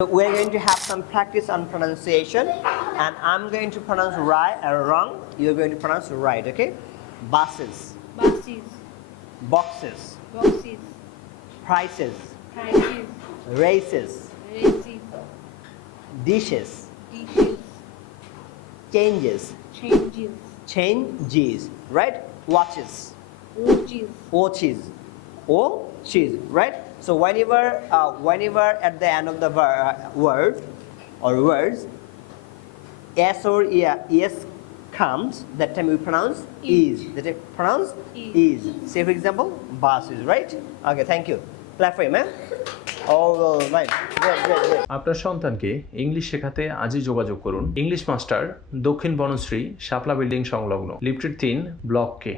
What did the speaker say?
We're going to have some practice on pronunciation, and I'm going to pronounce right or wrong. You're going to pronounce right, okay? Buses, buses, boxes, boxes, prices, prices, races, races, dishes, dishes, changes, changes, changes, right? Watches, watches, watches, watches, right? So whenever at the end of the word or words, s or es comes, that time we pronounce is. That time pronounce is. Say for example, buses, right? Okay, thank you. Clap for him, eh? Oh, right. Great. আপনার সন্তানকে English শেখাতে আজই যোগাযোগ করুন English master দক্ষিণ বনশ্রী শাপলা building সংলগ্ন lifted 3 block কে